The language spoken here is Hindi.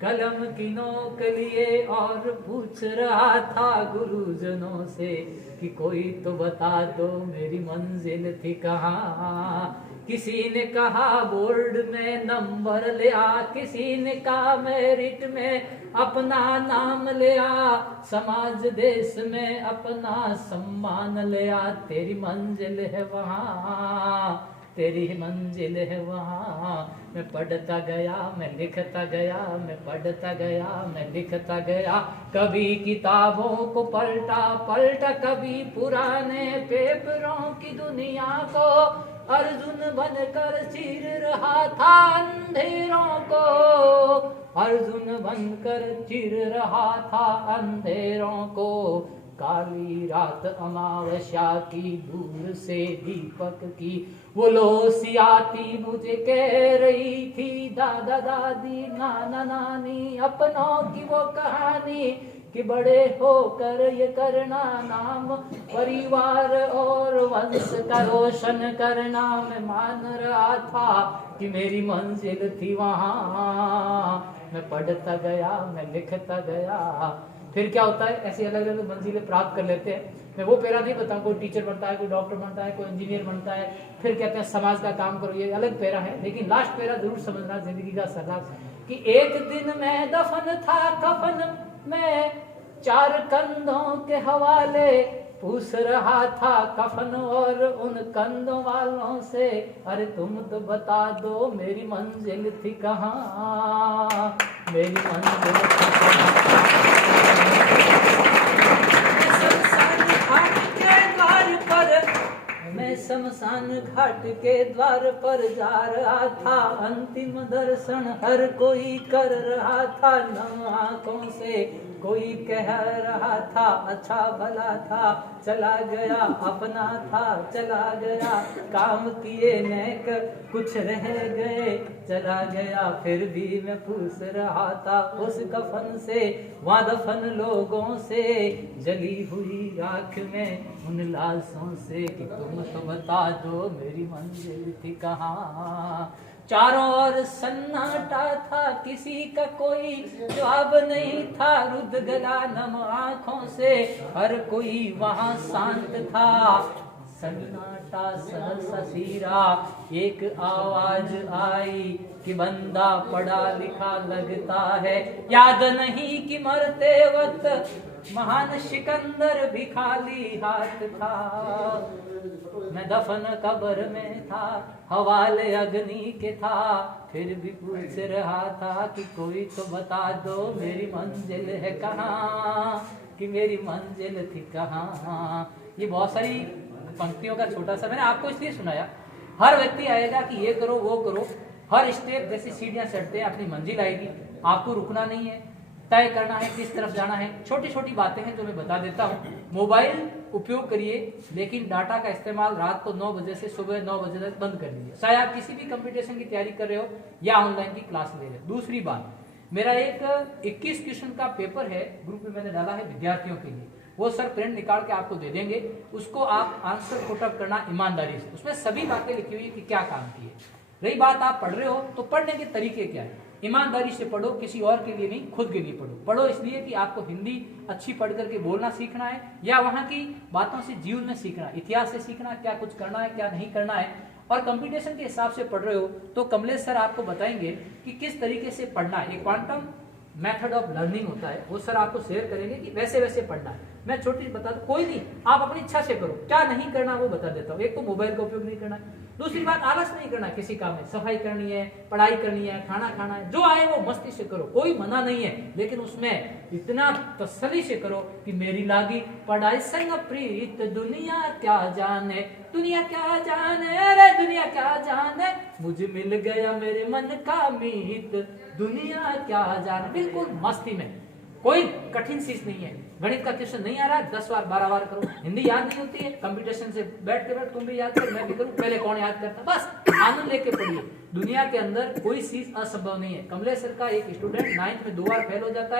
कलम की नोक लिए और पूछ रहा था गुरुजनों से कि कोई तो बता दो मेरी मंजिल थी कहाँ। किसी ने कहा बोर्ड में नंबर ले आ, किसी ने कहा मेरिट में अपना नाम ले आ, समाज देश में अपना सम्मान ले आ। तेरी मंजिल है वहाँ, तेरी मंजिल है वहाँ। मैं पढ़ता गया, मैं लिखता गया, मैं पढ़ता गया, मैं लिखता गया। कभी किताबों को पलटा पलटा, कभी पुराने पेपरों की दुनिया को अर्जुन बनकर चीर रहा था अंधेरों को। अर्जुन बनकर चीर रहा था अंधेरों को। काली रात अमावस्या की दूर से दीपक की वो लोसी आती मुझे कह रही थी दादा दादी नाना नानी अपनों की वो कहानी कि बड़े होकर ये करना नाम परिवार और वंश का रोशन करना। मैं मान रहा था कि मेरी मंजिल थी वहाँ। मैं पढ़ता गया, मैं लिखता गया। फिर क्या होता है, ऐसी अलग अलग मंजिलें प्राप्त कर लेते हैं। मैं वो पैरा नहीं बताऊं, कोई टीचर बनता है, कोई डॉक्टर बनता है, कोई इंजीनियर बनता है, फिर कहते हैं समाज का काम करो, ये अलग पैरा है। लेकिन लास्ट पैरा जरूर समझना जिंदगी का सरला कि एक दिन मैं दफन था कफन में, चार कंधों के हवाले पूछ रहा था कफन और उन कंधों वालों से, अरे तुम तो बता दो मेरी मंजिल थी कहाँ, मेरी मंजिल थी कहाँ। मैं शमशान घाट के द्वार पर जा रहा था, अंतिम दर्शन हर कोई कर रहा था नम आंखों से। कोई कह रहा था अच्छा भला था, चला गया अपना था, चला गया काम किए नेक कुछ रह गए, चला गया फिर भी मैं पूछ रहा था उस कफन से, वहाँ दफन लोगों से, जली हुई राख में उन लाशों से कि तुम तो बता दो मेरी मंजिल थी कहाँ। चारों ओर सन्नाटा था, किसी का कोई जवाब नहीं था, रुद्र गला नम आंखों से हर कोई वहां शांत था। सन्नाटा सहसा सीरा, एक आवाज आई कि बंदा पढ़ा लिखा लगता है, याद नहीं कि मरते वक्त महान सिकंदर भी खाली हाथ था। मैं दफन कब्र में था, हवाले अग्नि के था, फिर भी पूछ रहा था कि कोई तो बता दो मेरी मंजिल है कहाँ, कि मेरी मंजिल थी कहाँ। ये बहुत सारी पंक्तियों का छोटा सा मैंने आपको इसलिए सुनाया। हर व्यक्ति आएगा कि ये करो वो करो, हर स्टेप जैसी सीढ़ियां चढ़ते हैं अपनी मंजिल आएगी। आपको रुकना नहीं है, तय करना है किस तरफ जाना है। छोटी छोटी बातें हैं जो मैं बता देता हूँ। मोबाइल उपयोग करिए, लेकिन डाटा का इस्तेमाल रात को 9 बजे से सुबह 9 बजे तक बंद कर दीजिए, चाहे आप किसी भी कंपटीशन की तैयारी कर रहे हो या ऑनलाइन की क्लास ले रहे हो। दूसरी बात, मेरा एक 21 क्वेश्चन का पेपर है, ग्रुप में मैंने डाला है विद्यार्थियों के लिए, वो सर प्रिंट निकाल के आपको दे देंगे। उसको आप आंसर पुटअप करना ईमानदारी से, उसमें सभी बातें लिखी हुई है कि क्या काम किए। रही बात आप पढ़ रहे हो तो पढ़ने के तरीके क्या है, ईमानदारी से पढ़ो, किसी और के लिए नहीं, खुद के लिए पढ़ो। पढ़ो इसलिए कि आपको हिंदी अच्छी पढ़ करके बोलना सीखना है, या वहां की बातों से जीवन में सीखना है, इतिहास से सीखना है, क्या कुछ करना है क्या नहीं करना है। और कंपटीशन के हिसाब से पढ़ रहे हो तो कमलेश सर आपको बताएंगे कि किस तरीके से पढ़ना है। एक क्वांटम मेथड ऑफ लर्निंग होता है, वो सर आपको शेयर करेंगे कि वैसे वैसे पढ़ना है। मैं छोटी बता दूं, कोई नहीं, आप अपनी इच्छा से करो, क्या नहीं करना वो बता देता हूँ। एक तो मोबाइल का उपयोग नहीं करना है, दूसरी बात आलस नहीं करना, किसी काम में सफाई करनी है, पढ़ाई करनी है, खाना खाना है, जो आए वो मस्ती से करो, कोई मना नहीं है, लेकिन उसमें इतना तसल्ली से करो कि मेरी लागी पढ़ाई संग प्रीत, दुनिया क्या जाने, दुनिया क्या जाने रे दुनिया क्या जाने, मुझे मिल गया मेरे मन का मीत, दुनिया क्या जाने। बिल्कुल मस्ती में, कोई कठिन चीज नहीं है। गणित का क्वेश्चन नहीं आ रहा है, 10 बार 12 बार करो। हिंदी याद नहीं होती है, कंपटीशन से बैठ के तुम भी याद करो, मैं भी करूं, पहले कौन याद करता, बस आनंद लेके पढ़िए। दुनिया के अंदर कोई चीज असंभव नहीं है। कमलेश सर का एक स्टूडेंट 9th में 2 बार फेल हो जाता है।